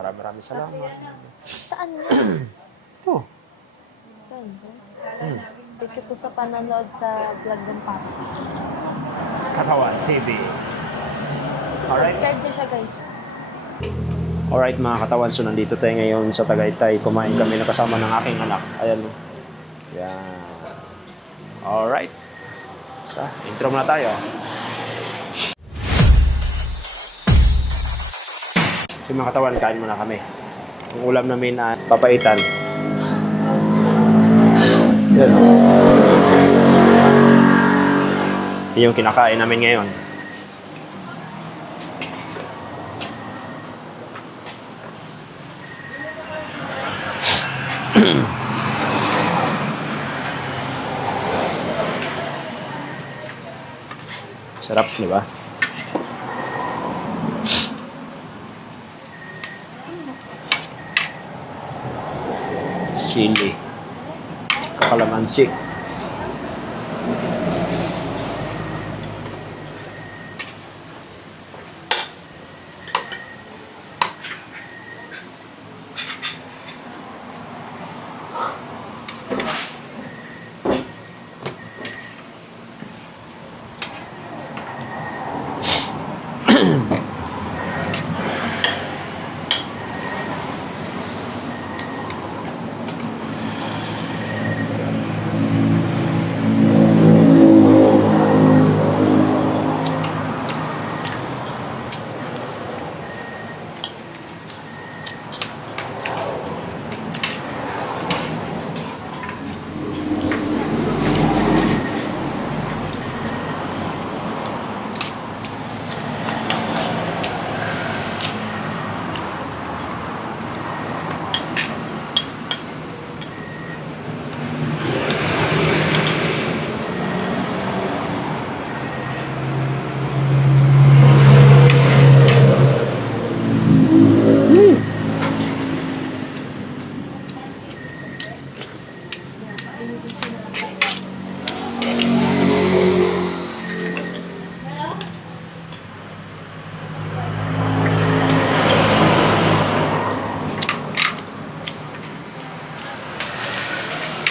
Maraming salamat. Saan yan? Ito. Saan yan? Thank you po sa panonood sa vlog ng Papa. Katawan TV. Alright. Subscribe niyo siya, guys. Alright mga katawan, so nandito tayo ngayon sa Tagaytay. Kumain kami na kasama ng aking anak. Ayan. Yan. Alright. So, intro muna tayo. So mga katawan, kain muna kami. Ang ulam namin ay papaitan. Yan. Yan yung kinakain namin ngayon. Sarap, di ba? Sili. Kakalamansi.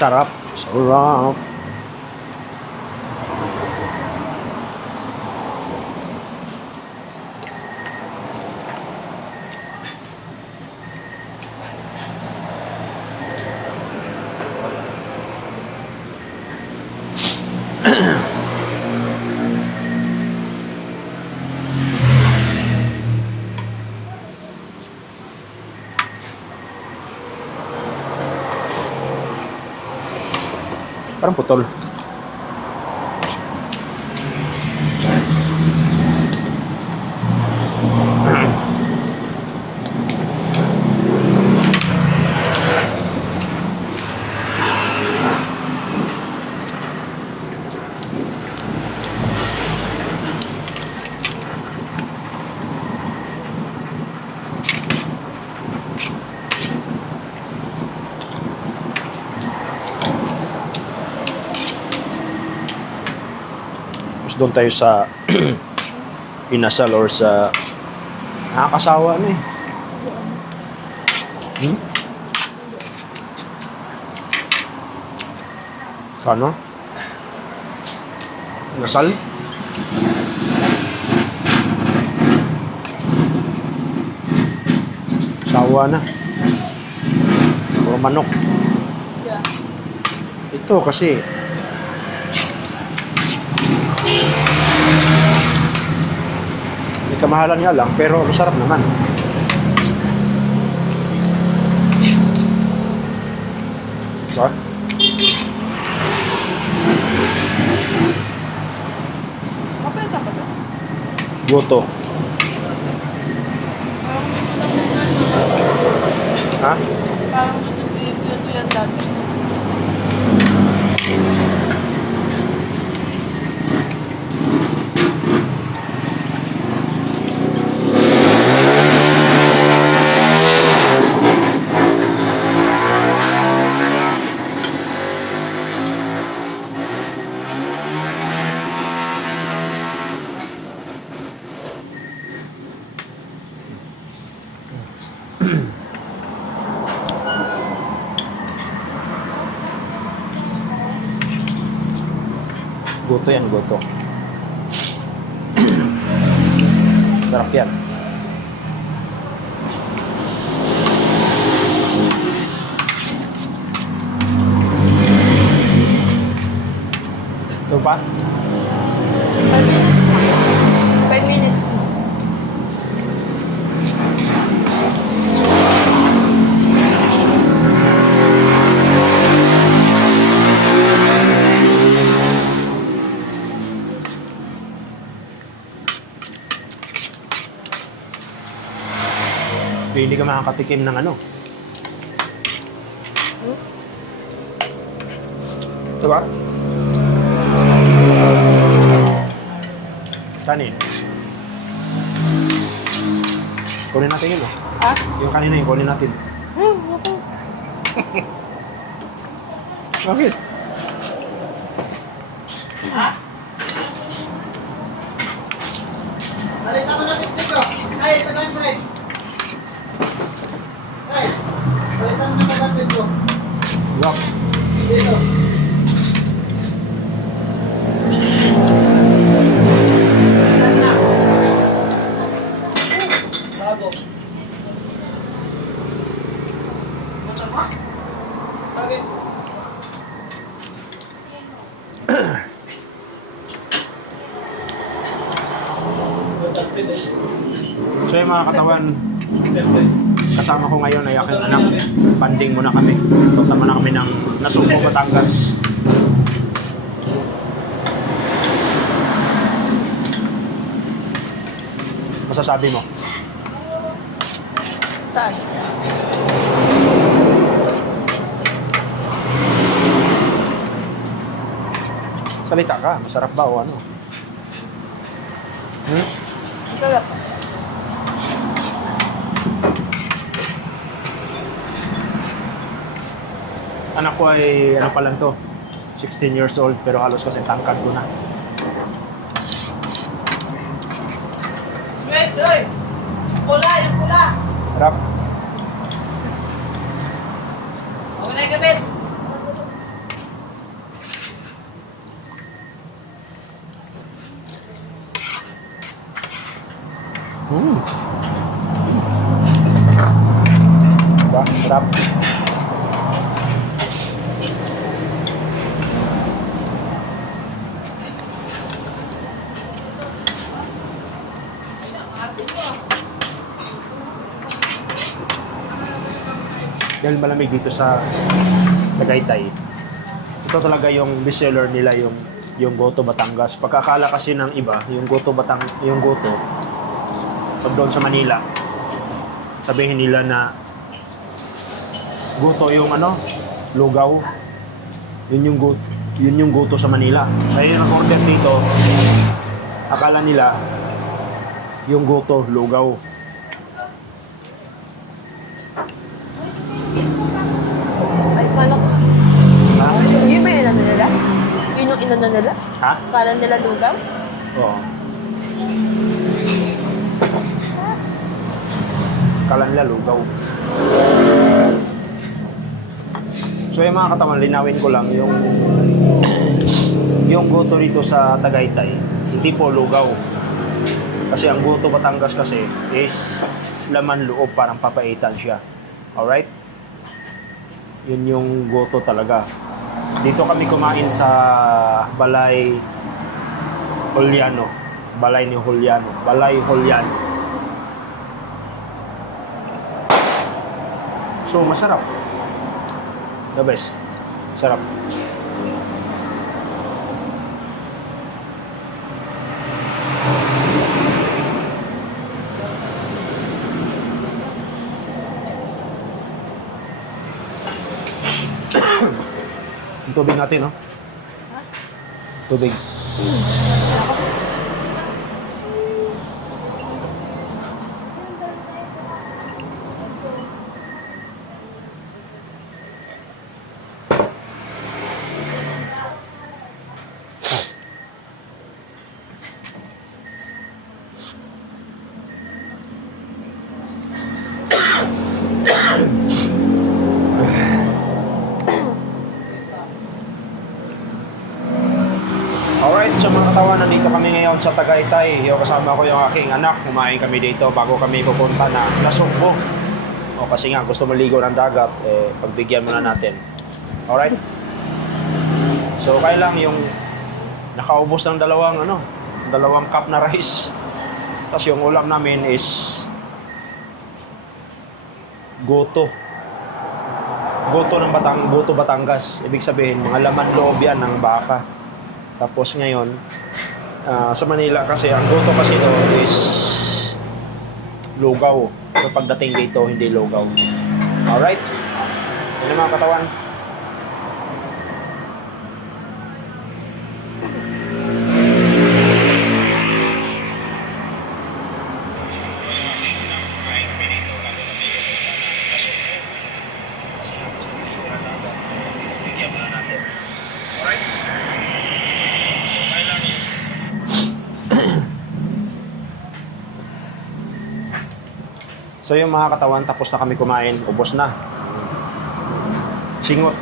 Sarap. Sarap. Parang putol. Doon tayo sa inasal or sa nakakasawa na eh. Ano? Inasal? Sawa na. Puro manok. Yeah. Ito kasi may kamahalan nga lang, pero masarap naman. So? Kapal ka ba ito? Goto. Ha? Parang ito yan dati. Goto yan, goto. Sarap yan. Ito pa? 5 minutes na. 5 minutes na. Hindi ka makakatikim ng ano. Ito ba? Kanin. Kunin natin yun, oh. Ha? Yung kanina yun, kunin natin. Ako. Bakit? Balikan mo na 50 ko. Ay, ito na 100. Ay, balikan mo na 100 ko. Rock. Dito. Saan na? Bago. Bakit? So yung mga katawan, kasama ko ngayon ay aking anak. Banding muna kami. Punta muna kami ng Nasugbo, Batangas. Masasabi mo? Saan? Salita ka, masarap ba o ano? Sarap. Anak ko ay ano pa lang to, 16 years old pero halos kasi tangkad ko na. Switch, oy! Pula, yung pula! Harap. Huwag na yung gamit! Diba? Harap. Dahil malamig dito sa Tagaytay. Ito talaga yung bestseller nila, yung Goto Batangas. Pagkakala kasi ng iba, yung Goto pag doon sa Manila, sabihin nila na Goto yung ano, lugaw. Yun yung Goto sa Manila. Kaya yung nag-order dito, akala nila yung Goto lugaw. Ay, paano ko? Ha? Yun ba yung inano nila? Yun yung inano nila? Ha? Kala nila lugaw? Oo. Akala nila lugaw. So yung mga katawan, linawin ko lang yung Goto rito sa Tagaytay, hindi po lugaw. Kasi ang Goto Batangas kasi is laman loob, parang papaitan siya. Alright? Yun yung Goto talaga. Dito kami kumain sa Balay Juliano. Balay ni Juliano. Balay Juliano. So, masarap. The best. Sarap. Yung tubig natin, no? Tubig. nandito kami ngayon sa Tagaytay. Yung kasama ko yung aking anak. Kumain kami dito bago kami pupunta na Nasugbo. O kasi nga gusto maligo ng dagat, pagbigyan muna natin. Alright? So kaya lang yung nakaubos ng dalawang cup na rice. Tapos yung ulam namin is goto. Goto Batangas. Ibig sabihin, mga laman loob yan ng baka. Tapos ngayon, sa Manila kasi, ang goto kasi doon is lugaw. Pero pagdating dito, hindi lugaw. Alright? Yan ang mga katawan. So yung mga katawan, tapos na kami kumain, ubos na. Singot.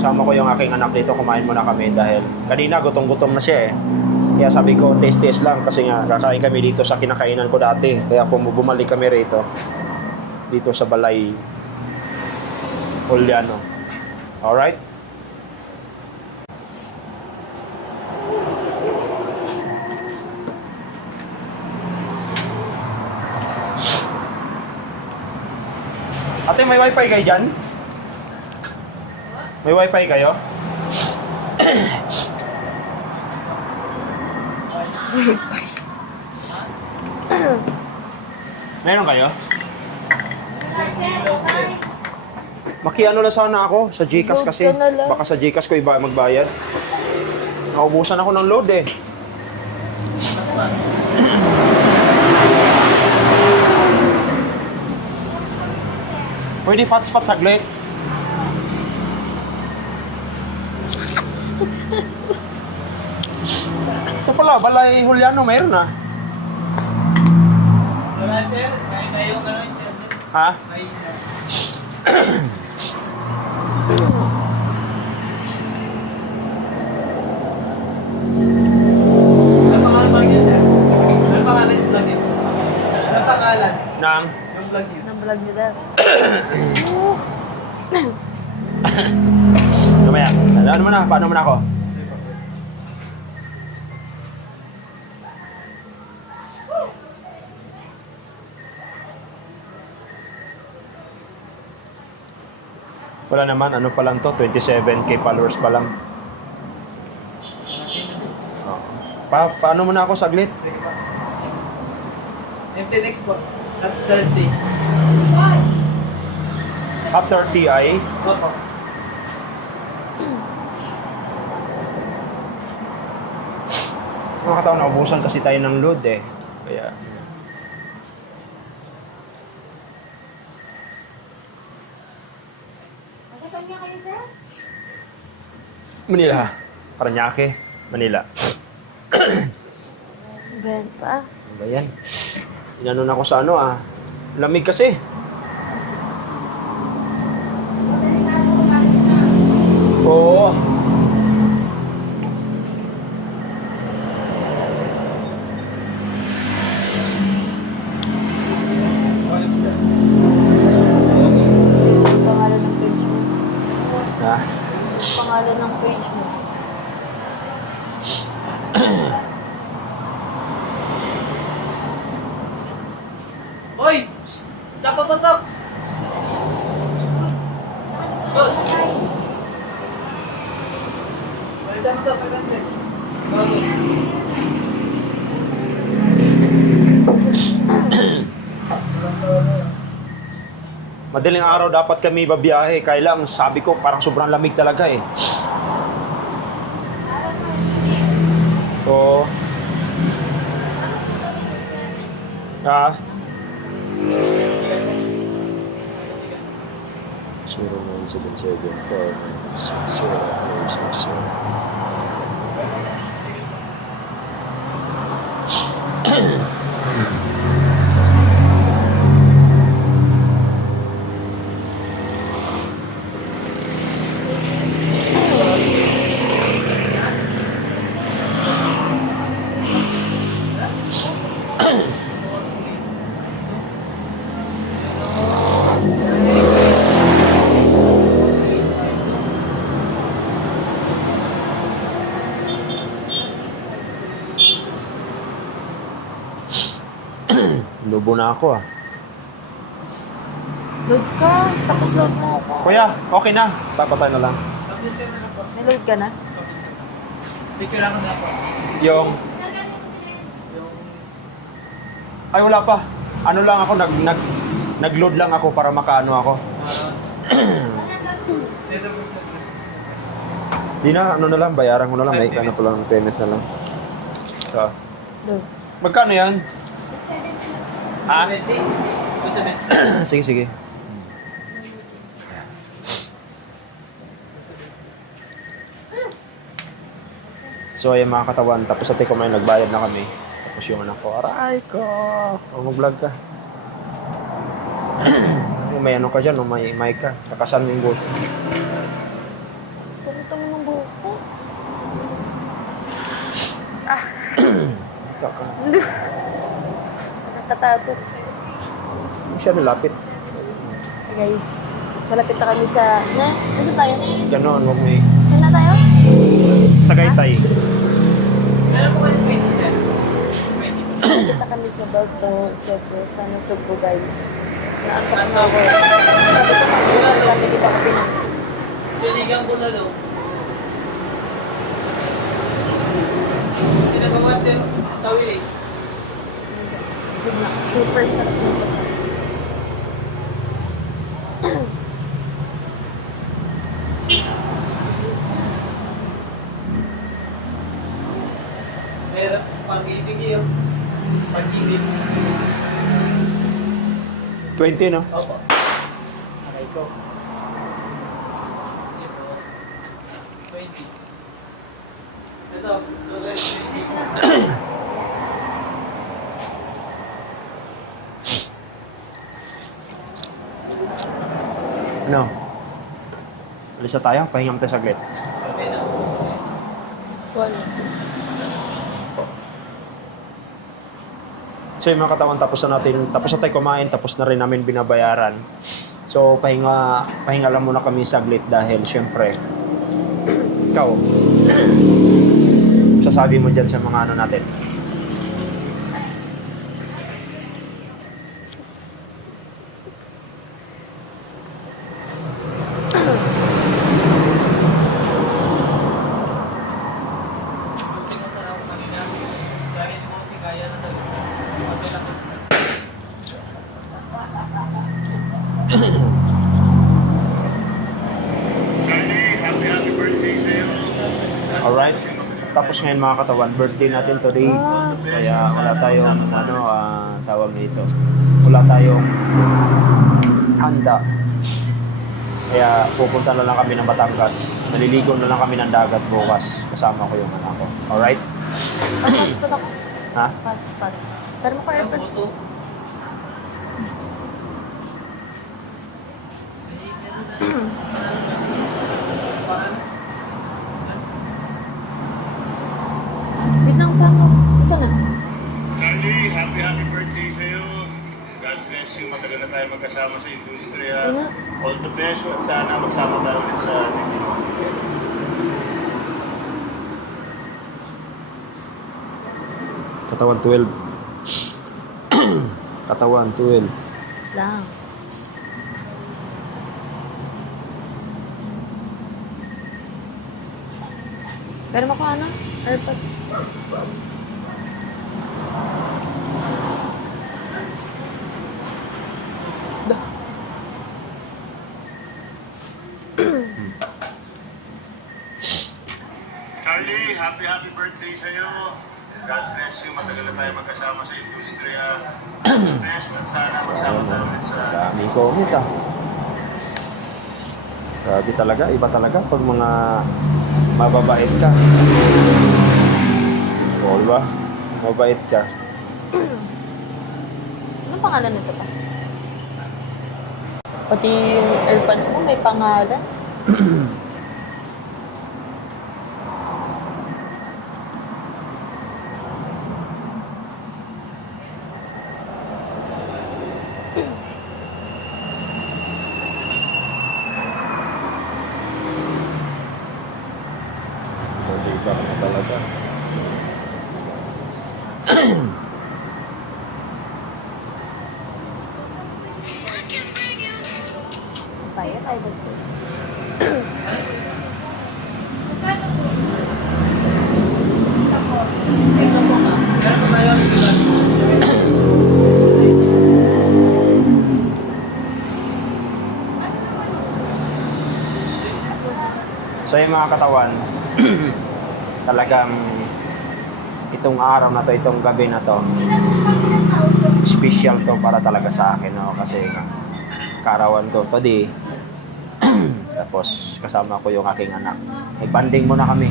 Sama ko yung aking anak dito, kumain muna kami dahil kanina gutom-gutom na siya eh. Kaya sabi ko, taste lang kasi nga kakain kami dito sa kinakainan ko dati. Kaya bumalik kami rito, dito sa Balay Juliano. Alright? Ate, may wifi kayo dyan? May wifi kayo? Meron kayo? Makiano na sana ako sa GCash kasi. Load ka na lang. Baka sa GCash ko iba magbayad. Naubusan ako ng load eh. Pwede hotspot saglit. Ito pala, Balay Juliano, mayroon na. Wala, sir. May na yung internet. Ha? May Ano pangalan ba niya, sir? Ano pangalan yung vlog yun? Ano pangalan? Nang? Yung vlog yun. Ng vlog niyo daw. Kamaya. Ano mo na? Paano mo na ako? Wala naman. Ano pa lang to? 27k followers pa lang. Oh. Paano mo na ako saglit? Empty next po. At 30. After TI, Opo. mga kataon, naubusan kasi tayo ng load eh. Kaya... Manila. Paranaque, Manila. Benta. Ano ba yan? Inanon ako sa lamig kasi. Oo. Pangalan ng page mo. Ha? Pangalan ng page mo. Hoy! Saan pa patok? Good. Balitan mo to, pagkakit. Madaling araw dapat kami babiyahe. Kaya lang, sabi ko, parang sobrang lamig talaga eh. Oo. Ha? 0977460360. Lubo na ako ah. Load ka. Tapos load mo ako. Kuya, okay na. Papatay na lang. May load ka na? Picture lang na po. Yung... Ay, wala pa. Ano lang ako, nag-load lang ako para makaano ako. Dito po sa... Di na, ano na lang, bayaran ko na lang. May ano pa lang, payment na lang. So, Load. magkano yan? Ha? 70? 270. Sige, sige. So, ayan mga katawan. Tapos sa ko may nagbayad na kami. Tapos yung anak ko, aray ko! O, mag-vlog ka. May ano ka dyan, o may mic ka. Kakasan mo yung gusto. Pumunta mo ng buhok ko. Ito ka. Nakakatatot. Siya nalapit. Hey guys, malapit na kami sa... Nasaan tayo? Ganon, huwag may Saan na tayo? Tagaytay. Meron po kayo 20, sir? 20. Malapit na kami sa Balto, Cebu. Sana Cebu guys. Naantok na ako. Sabi ko mag-inom kami dito ako pinang... Sinigang ko na lo. Pinagawa din tawil eh. Super sarap na ito. Meron pag-ibig yun. Pag-ibig. 20, no? Opo. Aray ko. 20. Ito, 20. Ano? Alis na tayo? Pahinga mo tayo saglit. Okay na. One. So yung mga katawan, tapos na tayo kumain, tapos na rin namin binabayaran. So pahinga lang muna kami saglit dahil syempre, ikaw, sasabi mo dyan sa mga ano natin. Dahil mo si Kaya na talaga. Charlie, happy birthday sa'yo. Alright? Tapos ngayon mga katawan, birthday natin today. Kaya wala tayong tawag nito. Wala tayong handa. Kaya pupunta na lang kami ng Batangas. Maliligo na lang kami ng dagat bukas. Kasama ko yung anak ko. Alright? Hotspot ako. Ha? Hotspot. Pero mo ko airpods po. Wait lang pa ako. Isa na. Charlie, happy birthday sa'yo. God bless you. Matagal na tayo magkasama sa industriya. Ano? All the best at sana magsama tayo ulit sa next show. Katawan 12. Katawan 12. Lang. Pero mo ko ano? Airpods. Dah. Charlie, happy birthday sa'yo. God bless you. Matagal na tayo magkasama sa industriya. All the best at sana magsama tayo ulit sa Daming comment ah. Grabe talaga, iba talaga pag mga mababait ka. O, diba? Mabait ka. Anong pangalan nito pa? Pati yung airpods mo may pangalan. Iba ka na talaga. tayo, tayo dito. Meron pa tayo, diba? So yung mga katawan, talagang itong araw na to, itong gabi na to, special to para talaga sa akin, no? Kasi kaarawan ko today, tapos kasama ko yung aking anak. May banding muna kami.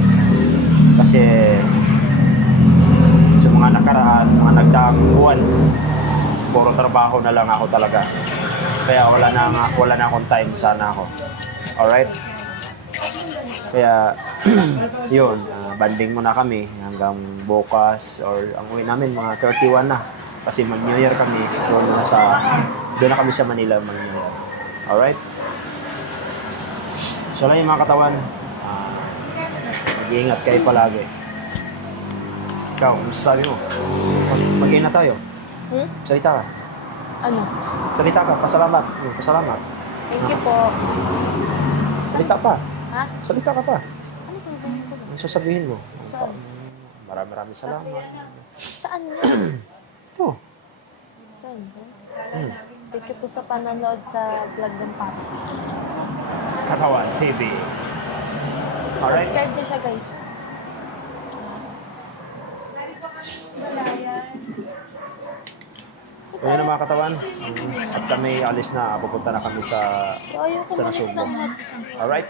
Kasi sa mga nakaraan, mga nagdaang buwan, puro trabaho na lang ako talaga. Kaya wala na akong time sana ako. Alright? Kaya, yun, banding muna kami hanggang bukas or ang uwi namin mga 31 na. Kasi mag-New Year kami, doon na kami sa Manila mag-New Year. Alright? So lang yung mga katawan, mag-iingat kayo palagi. Ikaw, ano sasabi mo? Mag-iingat tayo. Salita ka. Ano? Salita ka, pasalamat. Pasalamat. Thank you po. Salita pa. Ha? Salita ka pa. Ano sabihin ko? Ano sasabihin mo? Saan? Maraming salamat. Saan yan? Ito. Saan yan? Hmm. Thank you po sa panonood sa vlog ng Papa. Katawan TV. Alright? Subscribe niyo siya, guys. Ngayon na mga katawan. At kami alis na. Pupunta na kami sa Ayaw ko Sa balik Nasugbo. ng hot. Alright?